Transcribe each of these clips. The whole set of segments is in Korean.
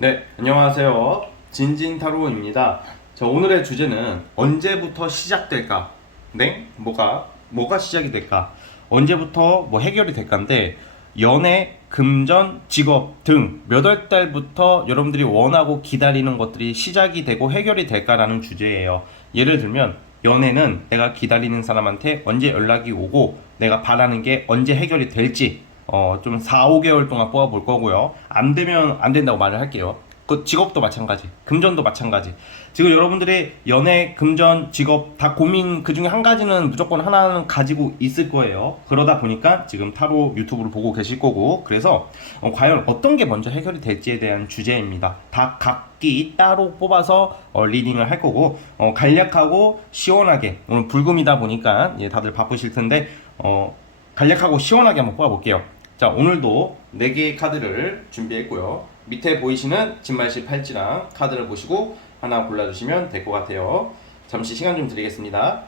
네, 안녕하세요. 진진타로입니다. 자, 오늘의 주제는 언제부터 시작될까? 네? 뭐가 시작이 될까? 언제부터 뭐 해결이 될까인데, 연애, 금전, 직업 등 몇 월 달부터 여러분들이 원하고 기다리는 것들이 시작이 되고 해결이 될까라는 주제예요. 예를 들면, 연애는 내가 기다리는 사람한테 언제 연락이 오고, 내가 바라는 게 언제 해결이 될지, 좀 4, 5개월 동안 뽑아볼 거고요. 안 되면 안 된다고 말을 할게요. 그 직업도 마찬가지, 금전도 마찬가지. 지금 여러분들이 연애, 금전, 직업 다 고민 그 중에 한 가지는 무조건 하나는 가지고 있을 거예요. 그러다 보니까 지금 타로 유튜브를 보고 계실 거고, 그래서 과연 어떤 게 먼저 해결이 될지에 대한 주제입니다. 다 각기 따로 뽑아서 리딩을 할 거고, 간략하고 시원하게, 오늘 불금이다 보니까 다들 바쁘실 텐데 간략하고 시원하게 한번 뽑아볼게요. 자, 오늘도 4개의 카드를 준비했고요. 밑에 보이시는 진말씨 팔찌랑 카드를 보시고 하나 골라주시면 될 것 같아요. 잠시 시간 좀 드리겠습니다.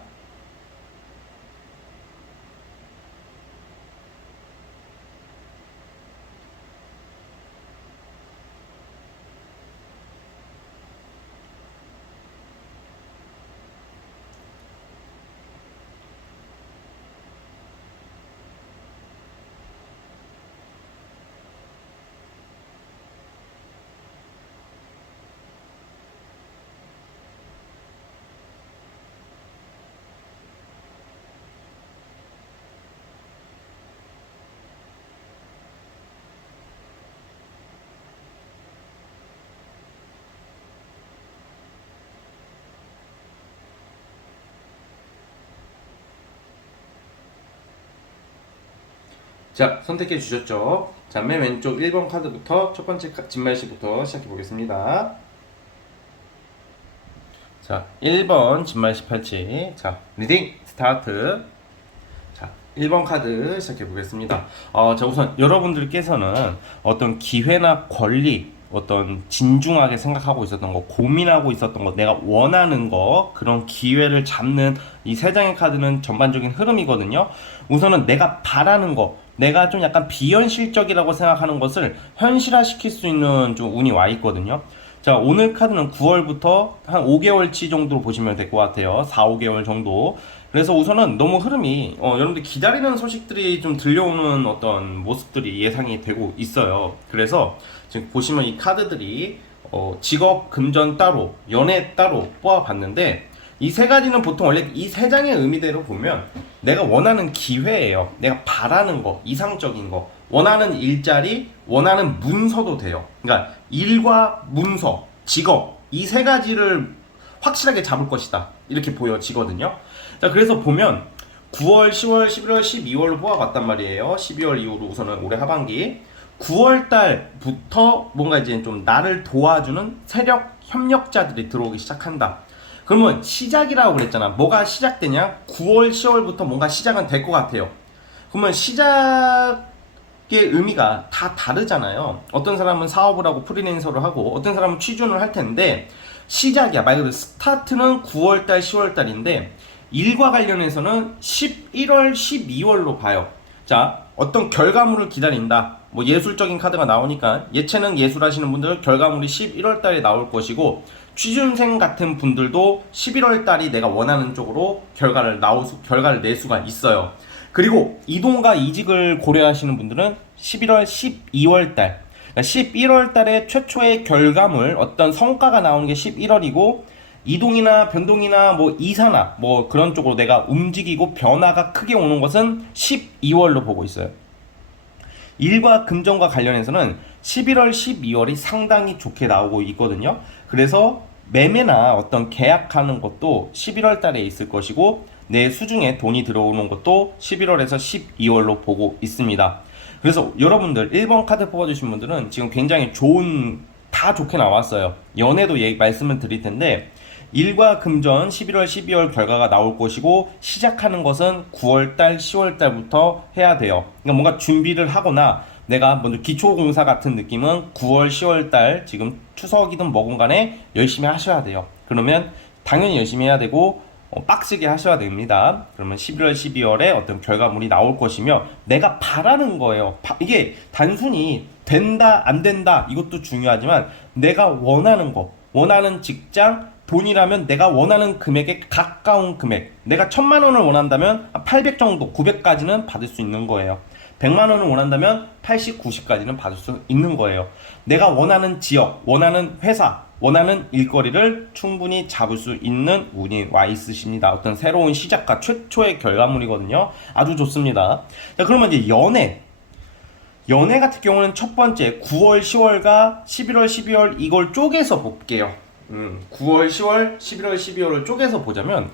자, 선택해 주셨죠? 자, 맨 왼쪽 1번 카드부터 첫 번째 진말씨부터 시작해 보겠습니다. 자, 1번 진말씨 팔찌. 자, 리딩 스타트. 자, 1번 카드 시작해 보겠습니다. 자, 우선 여러분들께서는 어떤 기회나 권리, 어떤 진중하게 생각하고 있었던 거, 고민하고 있었던 거, 내가 원하는 거, 그런 기회를 잡는 이 세 장의 카드는 전반적인 흐름이거든요. 우선은 내가 바라는 거, 내가 좀 약간 비현실적이라고 생각하는 것을 현실화시킬 수 있는 좀 운이 와 있거든요. 자, 오늘 카드는 9월부터 한 5개월치 정도로 보시면 될 것 같아요. 4, 5개월 정도. 그래서 우선은 너무 흐름이, 여러분들 기다리는 소식들이 좀 들려오는 어떤 모습들이 예상이 되고 있어요. 그래서 지금 보시면 이 카드들이, 직업, 금전 따로, 연애 따로 뽑아봤는데, 이 세 가지는 보통 원래 이 세 장의 의미대로 보면 내가 원하는 기회예요. 내가 바라는 거, 이상적인 거. 원하는 일자리, 원하는 문서도 돼요. 그러니까 일과 문서, 직업 이 세 가지를 확실하게 잡을 것이다. 이렇게 보여지거든요. 자, 그래서 보면 9월, 10월, 11월, 12월로 뽑아봤단 말이에요. 12월 이후로 우선은 올해 하반기. 9월 달부터 뭔가 이제 좀 나를 도와주는 세력 협력자들이 들어오기 시작한다. 그러면 시작이라고 그랬잖아. 뭐가 시작되냐? 9월, 10월부터 뭔가 시작은 될 것 같아요. 그러면 시작의 의미가 다 다르잖아요. 어떤 사람은 사업을 하고 프리랜서를 하고 어떤 사람은 취준을 할 텐데 시작이야. 말 그대로 스타트는 9월달, 10월달인데 일과 관련해서는 11월, 12월로 봐요. 자, 어떤 결과물을 기다린다. 뭐 예술적인 카드가 나오니까 예체능 예술 하시는 분들 결과물이 11월 달에 나올 것이고 취준생 같은 분들도 11월 달이 내가 원하는 쪽으로 결과를 낼 수가 있어요. 그리고 이동과 이직을 고려하시는 분들은 11월, 12월 달. 그러니까 11월 달에 최초의 결과물, 어떤 성과가 나오는 게 11월이고, 이동이나 변동이나 뭐 이사나 뭐 그런 쪽으로 내가 움직이고 변화가 크게 오는 것은 12월로 보고 있어요. 일과 금전과 관련해서는 11월, 12월이 상당히 좋게 나오고 있거든요. 그래서 매매나 어떤 계약하는 것도 11월 달에 있을 것이고 내 수중에 돈이 들어오는 것도 11월에서 12월로 보고 있습니다. 그래서 여러분들 1번 카드 뽑아주신 분들은 지금 굉장히 다 좋게 나왔어요. 연애도 말씀을 드릴 텐데 일과 금전 11월, 12월 결과가 나올 것이고 시작하는 것은 9월달, 10월달부터 해야 돼요. 그러니까 뭔가 준비를 하거나 내가 먼저 기초공사 같은 느낌은 9월, 10월달 지금 추석이든 뭐건 간에 열심히 하셔야 돼요. 그러면 당연히 열심히 해야 되고 빡세게 하셔야 됩니다. 그러면 11월, 12월에 어떤 결과물이 나올 것이며 내가 바라는 거예요. 이게 단순히 된다 안 된다 이것도 중요하지만 내가 원하는 거, 원하는 직장, 돈이라면 내가 원하는 금액에 가까운 금액, 내가 1000만 원을 원한다면 800 정도, 900까지는 받을 수 있는 거예요. 100만 원을 원한다면 80, 90까지는 받을 수 있는 거예요. 내가 원하는 지역, 원하는 회사, 원하는 일거리를 충분히 잡을 수 있는 운이 와 있으십니다. 어떤 새로운 시작과 최초의 결과물이거든요. 아주 좋습니다. 자, 그러면 이제 연애 같은 경우는 첫 번째 9월, 10월과 11월, 12월 이걸 쪼개서 볼게요. 9월, 10월, 11월, 12월을 쪼개서 보자면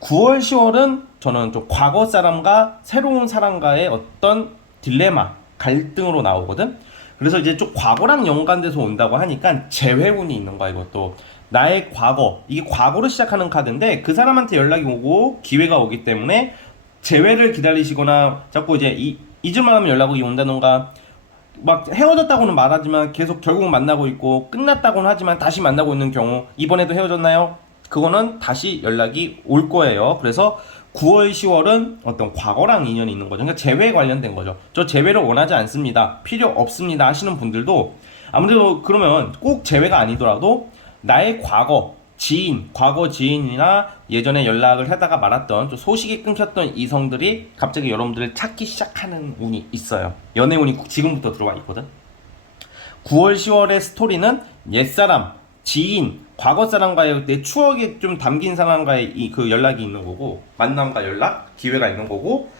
9월, 10월은 저는 좀 과거 사람과 새로운 사람과의 어떤 딜레마, 갈등으로 나오거든. 그래서 이제 좀 과거랑 연관돼서 온다고 하니까 재회운이 있는 거야. 이것도 나의 과거, 이게 과거로 시작하는 카드인데 그 사람한테 연락이 오고 기회가 오기 때문에 재회를 기다리시거나 자꾸 이제 잊을만 하면 연락이 온다던가 막 헤어졌다고는 말하지만 계속 결국 만나고 있고 끝났다고는 하지만 다시 만나고 있는 경우, 이번에도 헤어졌나요? 그거는 다시 연락이 올 거예요. 그래서 9월, 10월은 어떤 과거랑 인연이 있는 거죠. 그러니까 재회에 관련된 거죠. 저 재회를 원하지 않습니다, 필요 없습니다 하시는 분들도 아무래도 그러면 꼭 재회가 아니더라도 나의 과거 지인이나 예전에 연락을 하다가 말았던 좀 소식이 끊겼던 이성들이 갑자기 여러분들을 찾기 시작하는 운이 있어요. 연애운이 지금부터 들어와 있거든. 9월, 10월의 스토리는 옛사람, 지인, 과거 사람과의 내 추억이 좀 담긴 사람과의 그 연락이 있는 거고, 만남과 연락, 기회가 있는 거고,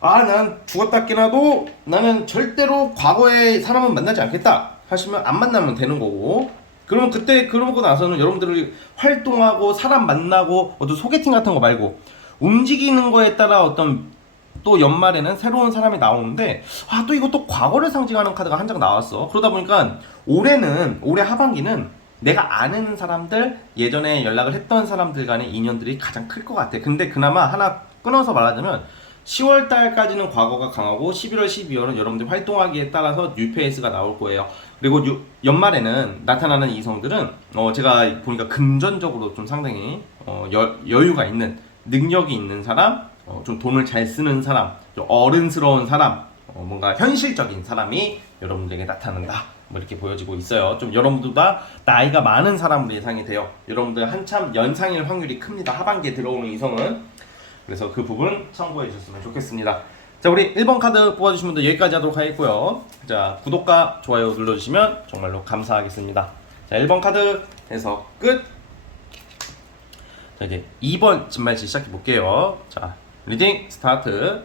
난 죽었다 깨나도 나는 절대로 과거의 사람은 만나지 않겠다 하시면 안 만나면 되는 거고, 그러면 그때 그러고 나서는 여러분들이 활동하고 사람 만나고 어떤 소개팅 같은 거 말고 움직이는 거에 따라 어떤 또 연말에는 새로운 사람이 나오는데 또 이것도 과거를 상징하는 카드가 한 장 나왔어. 그러다 보니까 올해 하반기는 내가 아는 사람들, 예전에 연락을 했던 사람들 간의 인연들이 가장 클 것 같아. 근데 그나마 하나 끊어서 말하자면 10월 달까지는 과거가 강하고 11월, 12월은 여러분들 활동하기에 따라서 뉴페이스가 나올 거예요. 그리고 연말에는 나타나는 이성들은 제가 보니까 금전적으로 좀 상당히 여유가 있는, 능력이 있는 사람, 좀 돈을 잘 쓰는 사람, 좀 어른스러운 사람, 뭔가 현실적인 사람이 여러분들에게 나타난다, 뭐 이렇게 보여지고 있어요. 좀 여러분들보다 나이가 많은 사람으로 예상이 돼요. 여러분들 한참 연상일 확률이 큽니다, 하반기에 들어오는 이성은. 그래서 그 부분 참고해 주셨으면 좋겠습니다. 자, 우리 1번 카드 뽑아주신 분들 여기까지 하도록 하겠고요. 자, 구독과 좋아요 눌러주시면 정말로 감사하겠습니다. 자, 1번 카드 해서 끝. 자, 이제 2번 진말시 시작해 볼게요. 자, 리딩 스타트.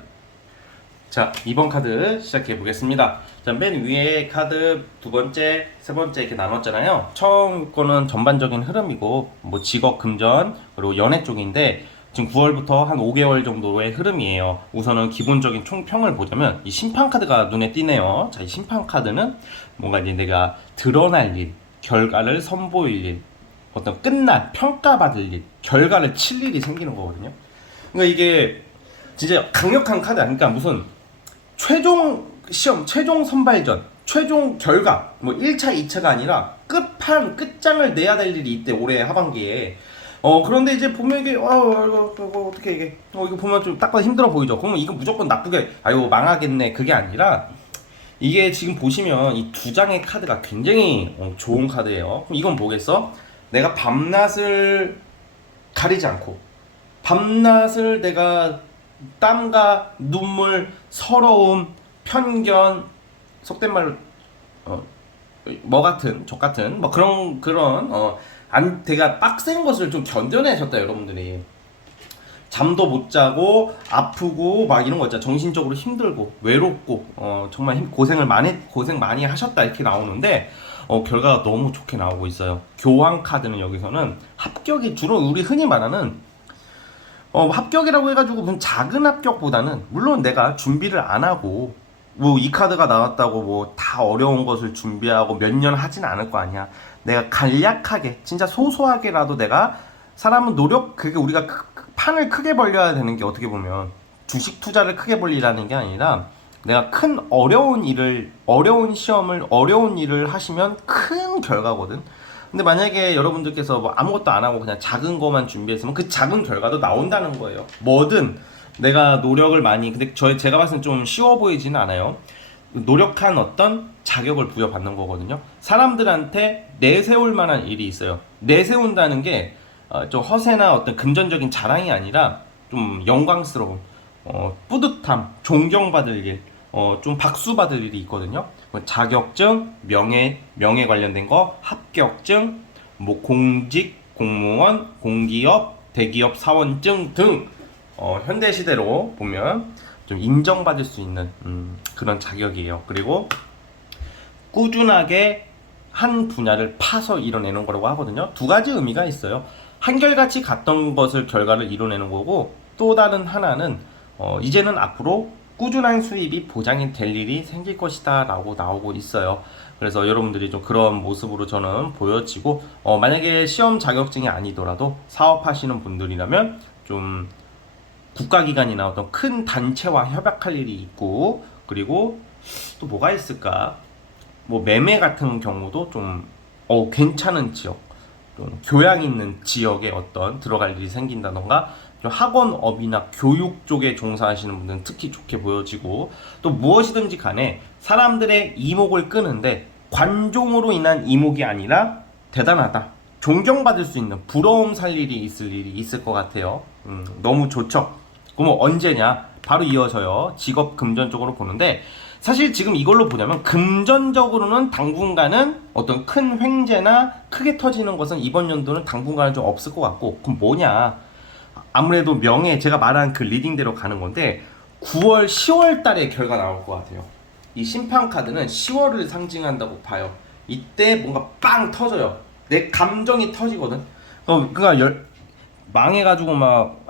자, 2번 카드 시작해 보겠습니다. 자, 맨 위에 카드 두 번째, 세 번째 이렇게 나눴잖아요. 처음 거는 전반적인 흐름이고, 뭐 직업, 금전, 그리고 연애 쪽인데, 지금 9월부터 한 5개월 정도의 흐름이에요. 우선은 기본적인 총평을 보자면 이 심판 카드가 눈에 띄네요. 자, 이 심판 카드는 뭔가 이제 내가 드러날 일, 결과를 선보일 일, 어떤 끝난 평가받을 일, 결과를 칠 일이 생기는 거거든요. 그러니까 이게 진짜 강력한 카드 아니까 무슨 최종 시험, 최종 선발전, 최종 결과, 뭐 1차, 2차가 아니라 끝장을 내야 될 일이 있대, 올해 하반기에. 그런데 이제 보면 이게, 이거 어떻게 이게, 이거 보면 좀 딱 봐도 힘들어 보이죠? 그러면 이거 무조건 나쁘게, 망하겠네. 그게 아니라, 이게 지금 보시면 이 두 장의 카드가 굉장히 좋은 카드예요. 그럼 이건 뭐겠어? 내가 밤낮을 가리지 않고, 밤낮을 내가 땀과 눈물, 서러움, 편견, 속된 말로, 적 같은, 뭐 되게 빡센 것을 좀 견뎌내셨다, 여러분들이. 잠도 못 자고 아프고 막 이런 거 있잖아. 정신적으로 힘들고 외롭고 정말 고생 많이 하셨다 이렇게 나오는데 결과가 너무 좋게 나오고 있어요. 교황 카드는 여기서는 합격이 주로 우리 흔히 말하는 합격이라고 해가지고 무슨 작은 합격보다는, 물론 내가 준비를 안 하고 뭐 이 카드가 나왔다고 뭐 다 어려운 것을 준비하고 몇 년 하진 않을 거 아니야. 내가 간략하게 진짜 소소하게라도 내가, 사람은 그게 우리가 판을 크게 벌려야 되는 게 어떻게 보면 주식 투자를 크게 벌리라는 게 아니라, 내가 큰 어려운 시험을 어려운 일을 하시면 큰 결과거든. 근데 만약에 여러분들께서 뭐 아무것도 안 하고 그냥 작은 거만 준비했으면 그 작은 결과도 나온다는 거예요. 뭐든 내가 노력을 많이, 근데 제가 봤을 땐 좀 쉬워 보이지는 않아요. 노력한 어떤 자격을 부여받는 거거든요. 사람들한테 내세울 만한 일이 있어요. 내세운다는 게 좀 허세나 어떤 금전적인 자랑이 아니라 좀 영광스러움, 뿌듯함, 존경받을 일, 좀 박수 받을 일이 있거든요. 뭐 자격증, 명예 관련된 거, 합격증, 뭐 공직, 공무원, 공기업, 대기업 사원증 등 현대 시대로 보면 좀 인정받을 수 있는 그런 자격이에요. 그리고 꾸준하게 한 분야를 파서 이뤄내는 거라고 하거든요. 두 가지 의미가 있어요. 한결같이 갔던 것을 결과를 이뤄내는 거고, 또 다른 하나는 이제는 앞으로 꾸준한 수입이 보장이 될 일이 생길 것이다 라고 나오고 있어요. 그래서 여러분들이 좀 그런 모습으로 저는 보여지고, 만약에 시험 자격증이 아니더라도 사업하시는 분들이라면 좀 국가기관이나 어떤 큰 단체와 협약할 일이 있고, 그리고 또 뭐가 있을까? 뭐 매매 같은 경우도 좀 괜찮은 지역, 좀 교양 있는 지역에 어떤 들어갈 일이 생긴다던가, 좀 학원업이나 교육 쪽에 종사하시는 분들은 특히 좋게 보여지고, 또 무엇이든지 간에 사람들의 이목을 끄는데 관종으로 인한 이목이 아니라 대단하다, 존경받을 수 있는, 부러움 살 일이 있을 것 같아요. 너무 좋죠. 그럼 언제냐? 바로 이어져요. 직업 금전적으로 보는데, 사실 지금 이걸로 보자면 금전적으로는 당분간은 어떤 큰 횡재나 크게 터지는 것은 이번 연도는 당분간은 좀 없을 것 같고, 그럼 뭐냐? 아무래도 제가 말한 그 리딩대로 가는 건데 9월, 10월 달에 결과 나올 것 같아요. 이 심판 카드는 10월을 상징한다고 봐요. 이때 뭔가 빵 터져요. 내 감정이 터지거든. 그러니까 망해가지고 막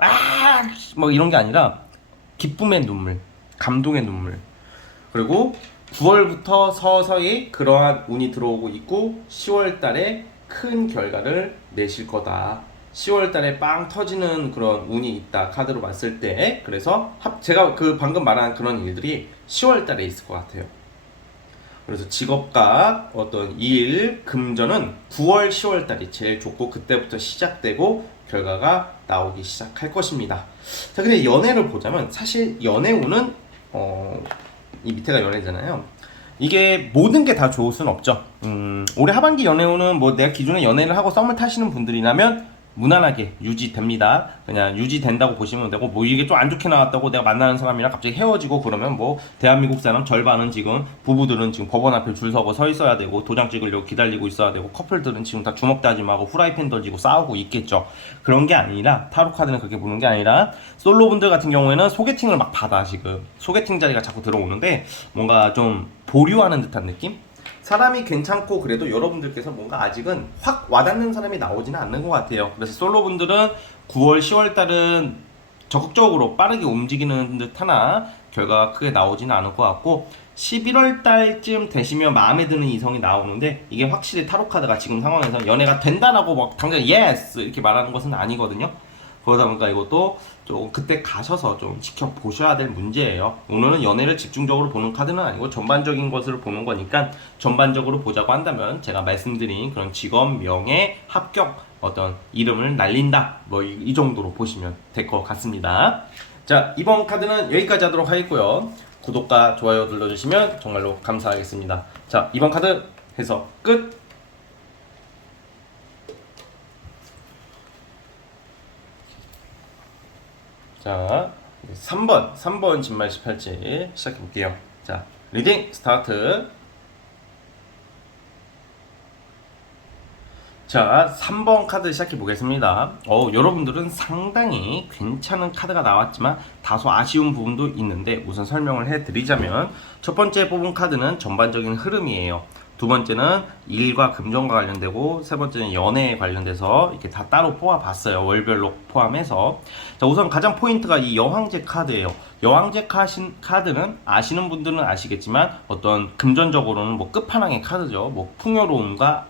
이런 게 아니라 기쁨의 눈물, 감동의 눈물. 그리고 9월부터 서서히 그러한 운이 들어오고 있고, 10월 달에 큰 결과를 내실 거다. 10월 달에 빵 터지는 그런 운이 있다, 카드로 봤을 때. 그래서 제가 방금 말한 그런 일들이 10월 달에 있을 것 같아요. 그래서 직업과 어떤 일, 금전은 9월, 10월 달이 제일 좋고, 그때부터 시작되고 결과가 나오기 시작할 것입니다. 자, 근데 연애를 보자면 사실 연애운은 이 밑에가 연애잖아요. 이게 모든 게 다 좋을 순 없죠. 올해 하반기 연애운은 뭐 내가 기존에 연애를 하고 썸을 타시는 분들이라면 무난하게 유지됩니다. 그냥 유지된다고 보시면 되고, 뭐 이게 좀 안 좋게 나왔다고 내가 만나는 사람이랑 갑자기 헤어지고 그러면 뭐 대한민국 사람 절반은 지금, 부부들은 지금 법원 앞에 줄 서고 서 있어야 되고 도장 찍으려고 기다리고 있어야 되고, 커플들은 지금 다 주먹 다짐하고 후라이팬 던지고 싸우고 있겠죠. 그런 게 아니라, 타로 카드는 그렇게 보는 게 아니라, 솔로분들 같은 경우에는 소개팅을 막 받아. 지금 소개팅 자리가 자꾸 들어오는데 뭔가 좀 보류하는 듯한 느낌? 사람이 괜찮고 그래도 여러분들께서 뭔가 아직은 확 와닿는 사람이 나오지는 않는 것 같아요. 그래서 솔로분들은 9월, 10월 달은 적극적으로 빠르게 움직이는 듯 하나 결과가 크게 나오지는 않을 것 같고, 11월 달쯤 되시면 마음에 드는 이성이 나오는데, 이게 확실히 타로카드가 지금 상황에서 연애가 된다라고 막 당장 예스 이렇게 말하는 것은 아니거든요. 그러다 보니까 이것도 좀 그때 가셔서 좀 지켜보셔야 될 문제예요. 오늘은 연애를 집중적으로 보는 카드는 아니고 전반적인 것을 보는 거니까, 전반적으로 보자고 한다면 제가 말씀드린 그런 직업, 명예, 합격, 어떤 이름을 날린다, 뭐 이 정도로 보시면 될 것 같습니다. 자, 이번 카드는 여기까지 하도록 하겠고요. 구독과 좋아요 눌러주시면 정말로 감사하겠습니다. 자, 이번 카드 해석 끝! 자, 3번 진말 18지 시작해볼게요. 자, 리딩 스타트. 자, 3번 카드 시작해보겠습니다. 여러분들은 상당히 괜찮은 카드가 나왔지만 다소 아쉬운 부분도 있는데, 우선 설명을 해드리자면, 첫 번째 뽑은 카드는 전반적인 흐름이에요. 두 번째는 일과 금전과 관련되고, 세 번째는 연애에 관련돼서 이렇게 다 따로 뽑아봤어요. 월별로 포함해서. 자, 우선 가장 포인트가 이 여왕제 카드예요. 여왕제 카드는 아시는 분들은 아시겠지만 어떤 금전적으로는 뭐 끝판왕의 카드죠. 뭐 풍요로움과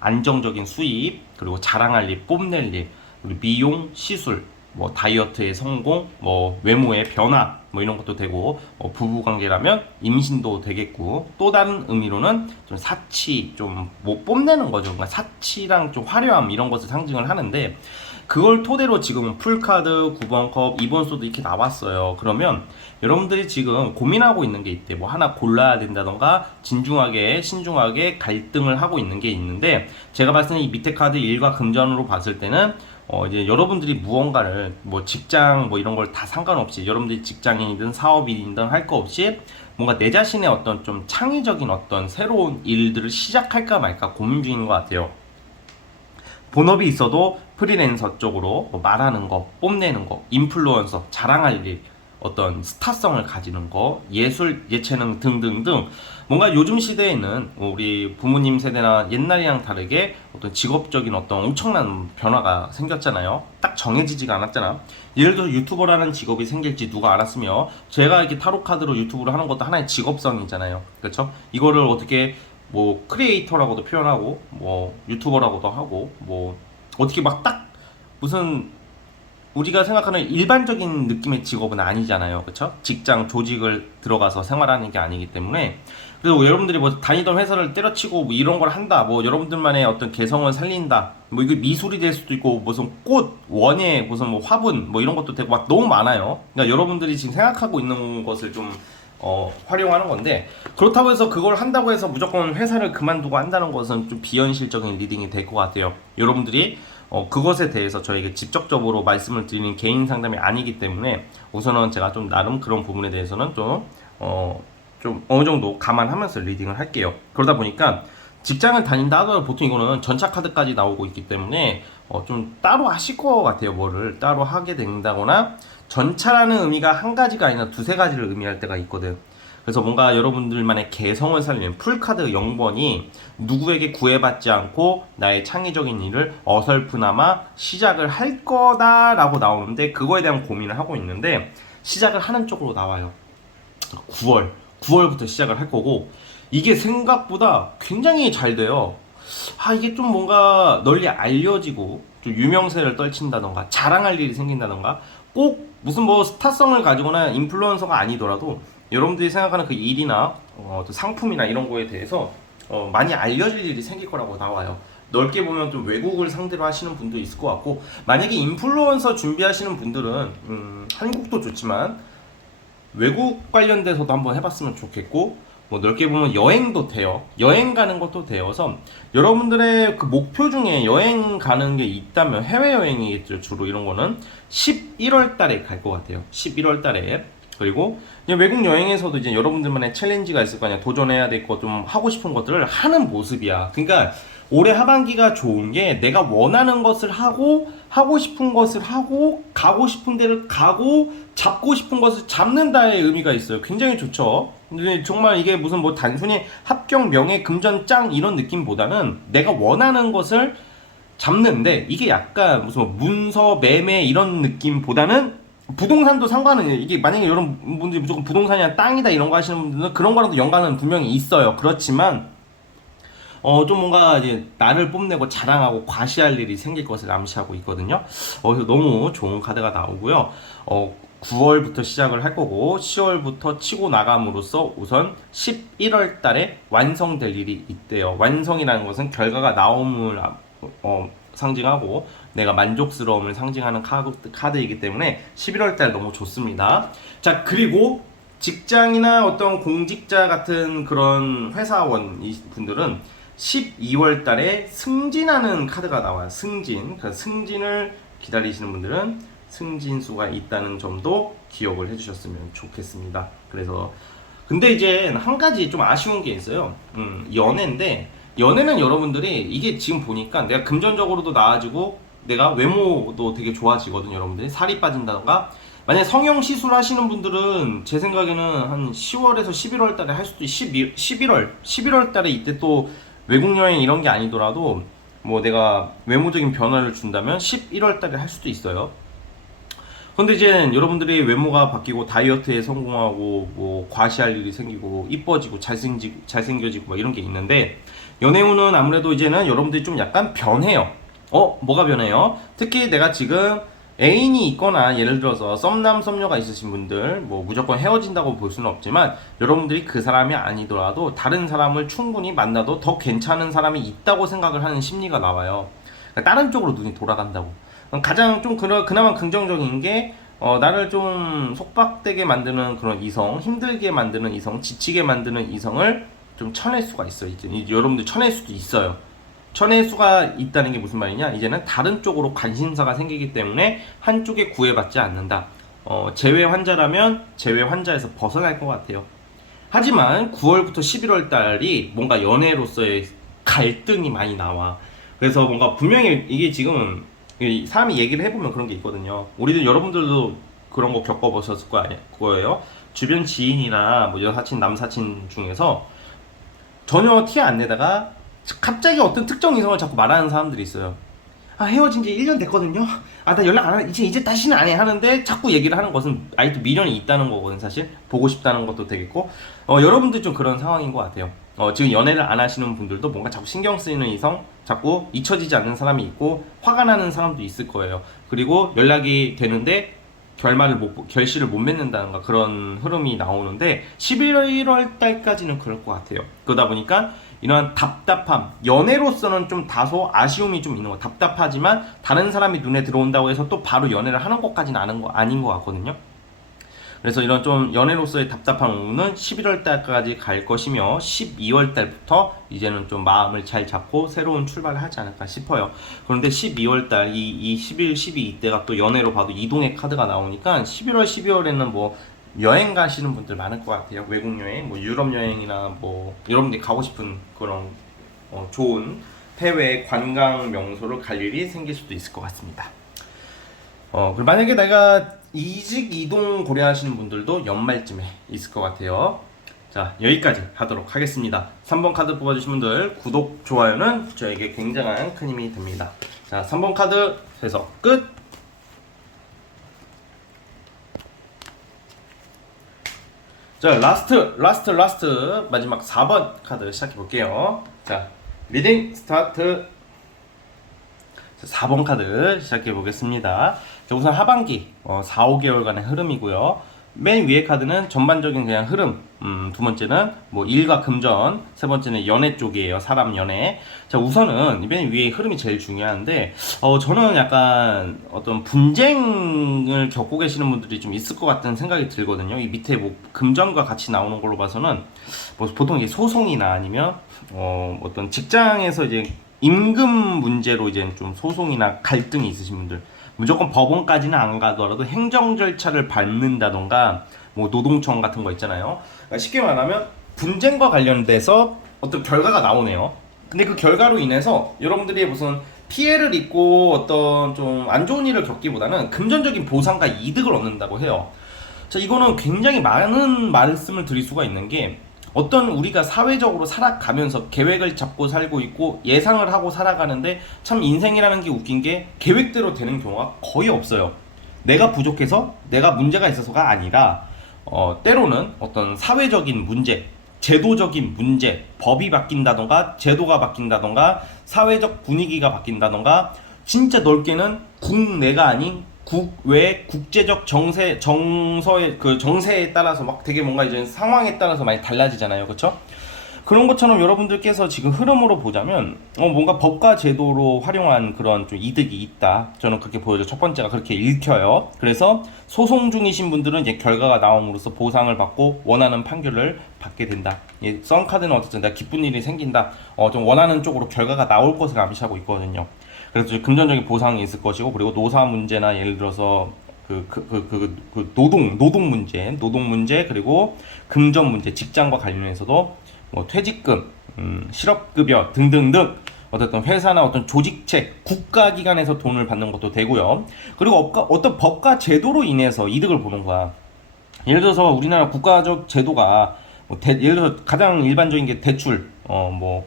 안정적인 수입, 그리고 자랑할 일, 뽐낼 일, 그리고 미용, 시술, 뭐 다이어트의 성공, 뭐 외모의 변화, 뭐 이런 것도 되고, 부부관계라면 임신도 되겠고, 또 다른 의미로는 좀 사치, 좀 뭐 뽐내는 거죠. 그러니까 사치랑 좀 화려함, 이런 것을 상징을 하는데, 그걸 토대로 지금 풀카드, 9번컵, 2번소도 이렇게 나왔어요. 그러면 여러분들이 지금 고민하고 있는 게 있대. 뭐 하나 골라야 된다던가 진중하게 신중하게 갈등을 하고 있는 게 있는데, 제가 봤을 때는 이 밑에 카드 일과 금전으로 봤을 때는 이제 여러분들이 무언가를 뭐 직장 뭐 이런 걸 다 상관없이, 여러분들이 직장인이든 사업인이든 할 거 없이 뭔가 내 자신의 어떤 좀 창의적인 어떤 새로운 일들을 시작할까 말까 고민 중인 것 같아요. 본업이 있어도 프리랜서 쪽으로 뭐 말하는 거, 뽐내는 거, 인플루언서, 자랑할 일, 어떤 스타성을 가지는 거, 예술, 예체능 등등등, 뭔가 요즘 시대에는 우리 부모님 세대나 옛날이랑 다르게 어떤 직업적인 어떤 엄청난 변화가 생겼잖아요. 딱 정해지지가 않았잖아. 예를 들어 유튜버라는 직업이 생길지 누가 알았으며, 제가 이렇게 타로 카드로 유튜브를 하는 것도 하나의 직업성이잖아요. 그렇죠? 이거를 어떻게 뭐 크리에이터라고도 표현하고 뭐 유튜버라고도 하고 뭐 어떻게 막 딱 무슨 우리가 생각하는 일반적인 느낌의 직업은 아니잖아요. 그쵸? 직장, 조직을 들어가서 생활하는 게 아니기 때문에. 그리고 여러분들이 뭐 다니던 회사를 때려치고 뭐 이런 걸 한다, 뭐 여러분들만의 어떤 개성을 살린다, 뭐 이게 미술이 될 수도 있고 무슨 꽃, 원예, 무슨 뭐 화분 뭐 이런 것도 되고 막 너무 많아요. 그러니까 여러분들이 지금 생각하고 있는 것을 좀 활용하는 건데, 그렇다고 해서 그걸 한다고 해서 무조건 회사를 그만두고 한다는 것은 좀 비현실적인 리딩이 될 것 같아요. 여러분들이 그것에 대해서 저에게 직접적으로 말씀을 드리는 개인 상담이 아니기 때문에 우선은 제가 좀 나름 그런 부분에 대해서는 좀 어느 정도 감안하면서 리딩을 할게요. 그러다 보니까 직장을 다닌다 하더라도 보통 이거는 전차 카드까지 나오고 있기 때문에 좀 따로 하실 것 같아요. 뭐를 따로 하게 된다거나, 전차라는 의미가 한 가지가 아니라 두세 가지를 의미할 때가 있거든. 그래서 뭔가 여러분들만의 개성을 살리는 풀카드 0번이 누구에게 구애받지 않고 나의 창의적인 일을 어설프나마 시작을 할 거다라고 나오는데, 그거에 대한 고민을 하고 있는데 시작을 하는 쪽으로 나와요. 9월부터 시작을 할 거고, 이게 생각보다 굉장히 잘 돼요. 이게 좀 뭔가 널리 알려지고 좀 유명세를 떨친다던가 자랑할 일이 생긴다던가, 꼭 무슨 뭐 스타성을 가지거나 인플루언서가 아니더라도 여러분들이 생각하는 그 일이나 상품이나 이런 거에 대해서 많이 알려질 일이 생길 거라고 나와요. 넓게 보면 좀 외국을 상대로 하시는 분도 있을 것 같고, 만약에 인플루언서 준비하시는 분들은 한국도 좋지만 외국 관련돼서도 한번 해봤으면 좋겠고, 뭐 넓게 보면 여행도 돼요. 여행 가는 것도 되어서 여러분들의 그 목표 중에 여행 가는 게 있다면 해외여행이겠죠. 주로 이런 거는 11월 달에 갈 것 같아요. 11월 달에. 그리고 이제 외국 여행에서도 이제 여러분들만의 챌린지가 있을 거 아니야. 도전해야 될 거, 좀 하고 싶은 것들을 하는 모습이야. 그러니까 올해 하반기가 좋은 게, 내가 원하는 것을 하고 싶은 것을 하고 가고 싶은 데를 가고 잡고 싶은 것을 잡는다의 의미가 있어요. 굉장히 좋죠. 근데 정말 이게 무슨 뭐 단순히 합격, 명예, 금전, 짱 이런 느낌보다는 내가 원하는 것을 잡는데, 이게 약간 무슨 뭐 문서, 매매 이런 느낌보다는, 부동산도 상관은, 이게 만약에 여러분들이 무조건 부동산이나 땅이다 이런 거 하시는 분들은 그런 거랑도 연관은 분명히 있어요. 그렇지만 좀 뭔가 이제 나를 뽐내고 자랑하고 과시할 일이 생길 것을 암시하고 있거든요. 그래서 너무 좋은 카드가 나오고요. 9월부터 시작을 할 거고 10월부터 치고 나감으로써 우선 11월 달에 완성될 일이 있대요. 완성이라는 것은 결과가 나옴을 상징하고 내가 만족스러움을 상징하는 카드이기 때문에 11월 달 너무 좋습니다. 자, 그리고 직장이나 어떤 공직자 같은 그런 회사원 분들은 12월 달에 승진하는 카드가 나와요. 승진. 그래서 승진을 기다리시는 분들은 승진수가 있다는 점도 기억을 해주셨으면 좋겠습니다. 그래서 근데 이제 한 가지 좀 아쉬운 게 있어요. 연애인데, 연애는 여러분들이 이게 지금 보니까 내가 금전적으로도 나아지고 내가 외모도 되게 좋아지거든요. 여러분들이 살이 빠진다던가, 만약에 성형 시술 하시는 분들은 제 생각에는 한 10월에서 11월 달에 할 수도, 11월 달에 이때 또 외국 여행 이런 게 아니더라도 뭐 내가 외모적인 변화를 준다면 11월 달에 할 수도 있어요. 근데 이제 여러분들이 외모가 바뀌고 다이어트에 성공하고 뭐 과시할 일이 생기고 이뻐지고 잘생겨지고 막 이런 게 있는데, 연애운은 아무래도 이제는 여러분들이 좀 약간 변해요. 뭐가 변해요? 특히 내가 지금 애인이 있거나 예를 들어서 썸남 썸녀가 있으신 분들, 뭐 무조건 헤어진다고 볼 수는 없지만 여러분들이 그 사람이 아니더라도 다른 사람을 충분히 만나도 더 괜찮은 사람이 있다고 생각을 하는 심리가 나와요. 그러니까 다른 쪽으로 눈이 돌아간다고. 가장 좀 그나마 긍정적인 게 나를 좀 속박되게 만드는 그런 이성, 힘들게 만드는 이성, 지치게 만드는 이성을 좀 쳐낼 수가 있어요. 이제 여러분들 쳐낼 수도 있어요. 쳐낼 수가 있다는 게 무슨 말이냐? 이제는 다른 쪽으로 관심사가 생기기 때문에 한쪽에 구애받지 않는다. 재회 환자라면 재회 환자에서 벗어날 것 같아요. 하지만 9월부터 11월 달이 뭔가 연애로서의 갈등이 많이 나와. 그래서 뭔가 분명히 이게 지금 사람이 얘기를 해보면 그런 게 있거든요. 우리들 여러분들도 그런 거 겪어보셨을 거예요. 주변 지인이나 뭐 여사친, 남사친 중에서 전혀 티 안 내다가 갑자기 어떤 특정 이성을 자꾸 말하는 사람들이 있어요. 아, 헤어진 지 1년 됐거든요. 아, 나 연락 안 해. 이제 다시는 안 해. 하는데 자꾸 얘기를 하는 것은 아직도 미련이 있다는 거거든, 사실. 보고 싶다는 것도 되겠고. 여러분들 좀 그런 상황인 것 같아요. 지금 연애를 안 하시는 분들도 뭔가 자꾸 신경 쓰이는 이성, 자꾸 잊혀지지 않는 사람이 있고, 화가 나는 사람도 있을 거예요. 그리고 연락이 되는데, 결실을 못 맺는다는가 그런 흐름이 나오는데, 11월 달까지는 그럴 것 같아요. 그러다 보니까, 이러한 답답함, 연애로서는 좀 다소 아쉬움이 좀 있는 거. 답답하지만 다른 사람이 눈에 들어온다고 해서 또 바로 연애를 하는 것까지는 아닌 것 같거든요. 그래서 이런 좀 연애로서의 답답함은 11월 달까지 갈 것이며 12월 달부터 이제는 좀 마음을 잘 잡고 새로운 출발을 하지 않을까 싶어요. 그런데 12월 달, 이 11, 12 이때가 또 연애로 봐도 이동의 카드가 나오니까 11월, 12월에는 뭐 여행 가시는 분들 많을 것 같아요. 외국 여행, 뭐 유럽 여행이나 뭐 여러분들이 가고 싶은 그런 좋은 해외 관광 명소를 갈 일이 생길 수도 있을 것 같습니다. 그리고 만약에 내가 이직 이동 고려하시는 분들도 연말쯤에 있을 것 같아요. 자, 여기까지 하도록 하겠습니다. 3번 카드 뽑아주신 분들 구독, 좋아요는 저에게 굉장한 큰 힘이 됩니다. 자, 3번 카드 해석 끝! 자, 라스트 마지막 4번 카드 시작해 볼게요. 자, 리딩 스타트. 자, 4번 카드 시작해 보겠습니다. 자, 우선 하반기 4, 5개월간의 흐름이고요. 맨 위에 카드는 전반적인 그냥 흐름. 두 번째는 뭐 일과 금전, 세 번째는 연애 쪽이에요. 사람 연애. 자, 우선은 맨 위에 흐름이 제일 중요한데, 저는 약간 어떤 분쟁을 겪고 계시는 분들이 좀 있을 것 같다는 생각이 들거든요. 이 밑에 뭐 금전과 같이 나오는 걸로 봐서는 뭐 보통 이게 소송이나 아니면 어떤 직장에서 이제 임금 문제로 이제 좀 소송이나 갈등이 있으신 분들, 무조건 법원까지는 안 가더라도 행정 절차를 밟는다던가 뭐 노동청 같은 거 있잖아요. 그러니까 쉽게 말하면 분쟁과 관련돼서 어떤 결과가 나오네요. 근데 그 결과로 인해서 여러분들이 무슨 피해를 입고 어떤 좀 안 좋은 일을 겪기보다는 금전적인 보상과 이득을 얻는다고 해요. 자, 이거는 굉장히 많은 말씀을 드릴 수가 있는 게, 어떤 우리가 사회적으로 살아가면서 계획을 잡고 살고 있고 예상을 하고 살아가는데, 참 인생이라는 게 웃긴 게 계획대로 되는 경우가 거의 없어요. 내가 부족해서, 내가 문제가 있어서가 아니라 때로는 어떤 사회적인 문제, 제도적인 문제, 법이 바뀐다던가 제도가 바뀐다던가 사회적 분위기가 바뀐다던가, 진짜 넓게는 국내가 아닌 국외 국제적 정세에 따라서 막 되게 뭔가 이제 상황에 따라서 많이 달라지잖아요. 그렇죠? 그런 것처럼 여러분들께서 지금 흐름으로 보자면 뭔가 법과 제도로 활용한 그런 좀 이득이 있다. 저는 그렇게 보여져. 첫 번째가 그렇게 읽혀요. 그래서 소송 중이신 분들은 이제 결과가 나옴으로써 보상을 받고 원하는 판결을 받게 된다. 예, 썬 카드는 어쨌든 내가 기쁜 일이 생긴다. 좀 원하는 쪽으로 결과가 나올 것을 암시하고 있거든요. 그래서 금전적인 보상이 있을 것이고, 그리고 노사 문제나 예를 들어서 노동 문제, 그리고 금전 문제, 직장과 관련해서도 뭐 퇴직금, 실업급여 등등등 어떤 회사나 어떤 조직체, 국가기관에서 돈을 받는 것도 되고요. 그리고 어떤 법과 제도로 인해서 이득을 보는 거야. 예를 들어서 우리나라 국가적 제도가 예를 들어서 가장 일반적인 게 대출, 뭐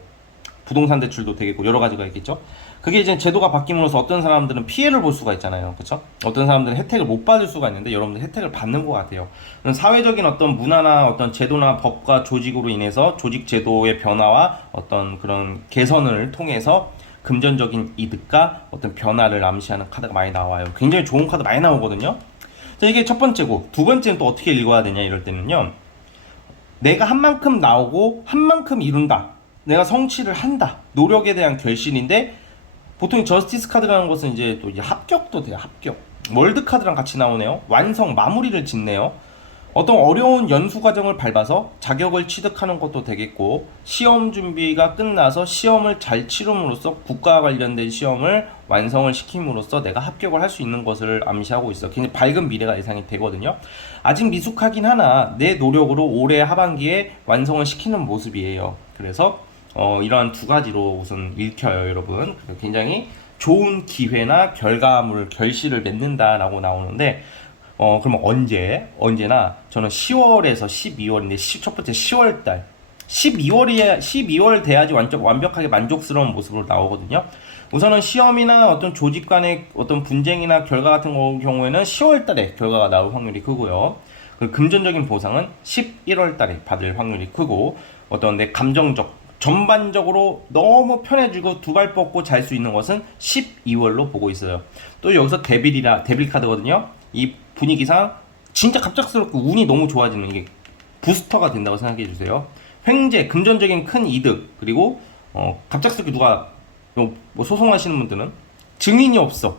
부동산 대출도 되겠고 여러 가지가 있겠죠. 그게 이제 제도가 바뀜으로써 어떤 사람들은 피해를 볼 수가 있잖아요. 그렇죠? 어떤 사람들은 혜택을 못 받을 수가 있는데 여러분들 혜택을 받는 것 같아요. 사회적인 어떤 문화나 어떤 제도나 법과 조직으로 인해서 조직 제도의 변화와 어떤 그런 개선을 통해서 금전적인 이득과 어떤 변화를 암시하는 카드가 많이 나와요. 굉장히 좋은 카드 많이 나오거든요. 자, 이게 첫 번째고, 두 번째는 또 어떻게 읽어야 되냐 이럴 때는요. 내가 한 만큼 나오고 한 만큼 이룬다. 내가 성취를 한다. 노력에 대한 결실인데 보통 저스티스 카드라는 것은 이제 또 이제 합격도 돼요. 합격. 월드 카드랑 같이 나오네요. 완성, 마무리를 짓네요. 어떤 어려운 연수 과정을 밟아서 자격을 취득하는 것도 되겠고, 시험 준비가 끝나서 시험을 잘 치름으로써 국가와 관련된 시험을 완성을 시킴으로써 내가 합격을 할 수 있는 것을 암시하고 있어. 굉장히 밝은 미래가 예상이 되거든요. 아직 미숙하긴 하나 내 노력으로 올해 하반기에 완성을 시키는 모습이에요. 그래서 이러한 두 가지로 우선 읽혀요, 여러분. 굉장히 좋은 기회나 결과물, 결실을 맺는다라고 나오는데, 그러면 언제나 저는 10월에서 12월인데, 첫 번째 10월달. 12월 돼야지 완벽하게 만족스러운 모습으로 나오거든요. 우선은 시험이나 어떤 조직 간의 어떤 분쟁이나 결과 같은 경우에는 10월 달에 결과가 나올 확률이 크고요. 그 금전적인 보상은 11월 달에 받을 확률이 크고, 어떤 내 감정적, 전반적으로 너무 편해지고 두 발 뻗고 잘 수 있는 것은 12월로 보고 있어요. 또 여기서 데빌 카드거든요. 이 분위기상 진짜 갑작스럽게 운이 너무 좋아지는 이게 부스터가 된다고 생각해 주세요. 횡재, 금전적인 큰 이득, 그리고 갑작스럽게 누가 뭐 소송하시는 분들은 증인이 없어,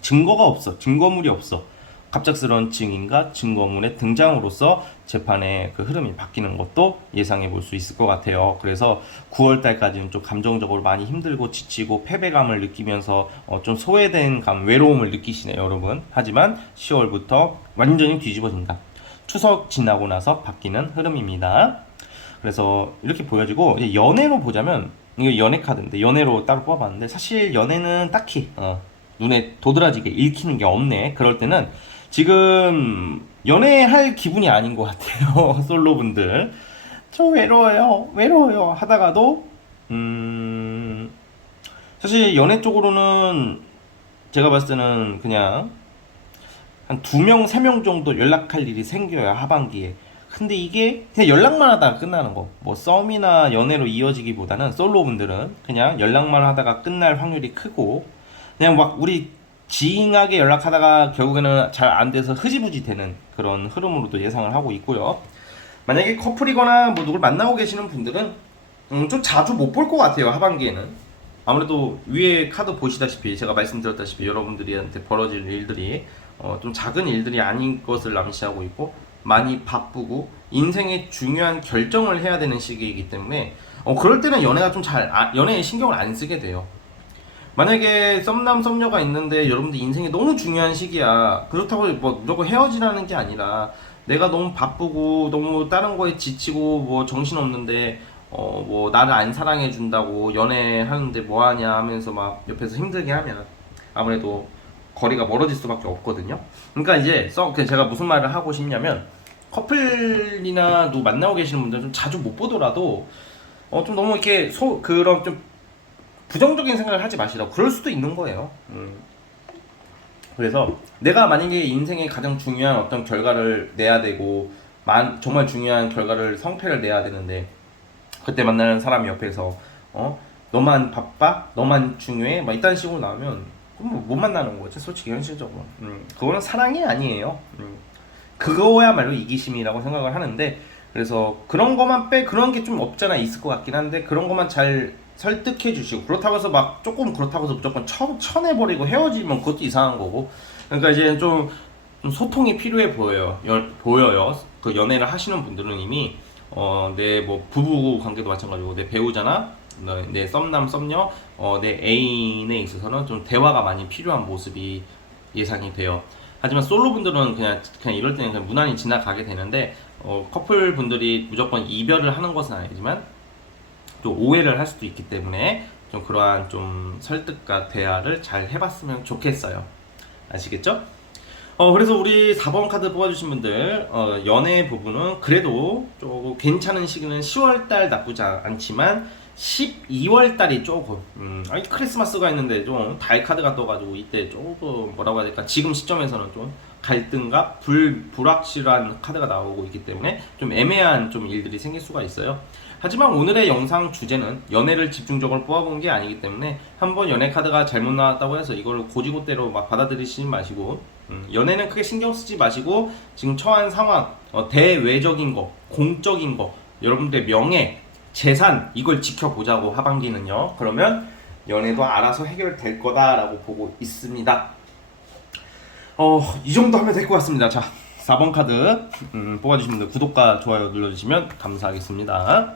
증거가 없어, 증거물이 없어. 갑작스러운 증인과 증거물의 등장으로써 재판의 그 흐름이 바뀌는 것도 예상해 볼 수 있을 것 같아요. 그래서 9월 달까지는 좀 감정적으로 많이 힘들고 지치고 패배감을 느끼면서 좀 소외된 감, 외로움을 느끼시네요, 여러분. 하지만 10월부터 완전히 뒤집어진다. 추석 지나고 나서 바뀌는 흐름입니다. 그래서 이렇게 보여지고, 이제 연애로 보자면, 이거 연애 카드인데 연애로 따로 뽑아봤는데, 사실 연애는 딱히 눈에 도드라지게 읽히는 게 없네. 그럴 때는 지금 연애할 기분이 아닌 것 같아요. 솔로분들, 저 외로워요 하다가도 사실 연애 쪽으로는 제가 봤을 때는 그냥 한 2명, 3명 정도 연락할 일이 생겨요, 하반기에. 근데 이게 그냥 연락만 하다가 끝나는 거. 뭐 썸이나 연애로 이어지기보다는 솔로분들은 그냥 연락만 하다가 끝날 확률이 크고, 그냥 막 우리 지잉하게 연락하다가 결국에는 잘 안 돼서 흐지부지 되는 그런 흐름으로도 예상을 하고 있고요. 만약에 커플이거나 뭐 누굴 만나고 계시는 분들은 좀 자주 못 볼 것 같아요, 하반기에는. 아무래도 위에 카드 보시다시피 제가 말씀드렸다시피 여러분들한테 벌어질 일들이 좀 작은 일들이 아닌 것을 암시하고 있고, 많이 바쁘고 인생의 중요한 결정을 해야 되는 시기이기 때문에 그럴 때는 연애가 좀 연애에 신경을 안 쓰게 돼요. 만약에 썸남 썸녀가 있는데 여러분들 인생이 너무 중요한 시기야. 그렇다고 뭐 무조건 헤어지라는 게 아니라, 내가 너무 바쁘고 너무 다른 거에 지치고 뭐 정신없는데 뭐 나를 안 사랑해 준다고 연애하는데 뭐 하냐 하면서 막 옆에서 힘들게 하면 아무래도 거리가 멀어질 수밖에 없거든요. 그러니까 이제 제가 무슨 말을 하고 싶냐면, 커플이나 누구 만나고 계시는 분들 좀 자주 못 보더라도 좀 너무 이렇게 그런 좀 부정적인 생각을 하지 마시라고. 그럴 수도 있는 거예요. 그래서 내가 만약에 인생에 가장 중요한 어떤 결과를 내야 되고, 정말 중요한 결과를 성패를 내야 되는데, 그때 만나는 사람이 옆에서 너만 바빠? 너만 중요해? 막 이딴 식으로 나오면 그럼 못 만나는 거죠, 솔직히 현실적으로. 그거는 사랑이 아니에요. 그거야말로 이기심이라고 생각을 하는데, 그래서 그런 그런 게 좀 없잖아 있을 것 같긴 한데, 그런 것만 잘 설득해 주시고, 그렇다고 해서 막 조금 그렇다고 해서 무조건 쳐내버리고 헤어지면 그것도 이상한 거고. 그러니까 이제 좀 소통이 필요해 보여요. 그 연애를 하시는 분들은 이미 내 뭐 부부 관계도 마찬가지고, 내 배우자나 내 썸남 썸녀, 내 애인에 있어서는 좀 대화가 많이 필요한 모습이 예상이 돼요. 하지만 솔로분들은 그냥 이럴 때는 그냥 무난히 지나가게 되는데, 커플 분들이 무조건 이별을 하는 것은 아니지만 또 오해를 할 수도 있기 때문에 좀 그러한 좀 설득과 대화를 잘 해봤으면 좋겠어요. 아시겠죠? 그래서 우리 4번 카드 뽑아주신 분들, 연애 부분은 그래도 조금 괜찮은 시기는 10월달 나쁘지 않지만 12월달이 조금, 아니 크리스마스가 있는데 좀 달 카드가 떠가지고 이때 조금 뭐라고 해야 될까, 지금 시점에서는 좀 갈등과 불확실한 카드가 나오고 있기 때문에 좀 애매한 좀 일들이 생길 수가 있어요. 하지만 오늘의 영상 주제는 연애를 집중적으로 뽑아본 게 아니기 때문에, 한번 연애 카드가 잘못 나왔다고 해서 이걸 고지고대로 막 받아들이시지 마시고, 연애는 크게 신경 쓰지 마시고, 지금 처한 상황, 대외적인 거, 공적인 거, 여러분들의 명예, 재산, 이걸 지켜보자고, 하반기는요. 그러면 연애도 알아서 해결될 거다라고 보고 있습니다. 이 정도 하면 될 것 같습니다. 자, 4번 카드 뽑아주신 분들 구독과 좋아요 눌러주시면 감사하겠습니다.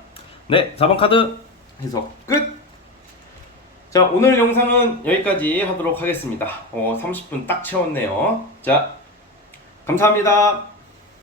네, 4번 카드 해석 끝! 자, 오늘 영상은 여기까지 하도록 하겠습니다. 30분 딱 채웠네요. 자, 감사합니다.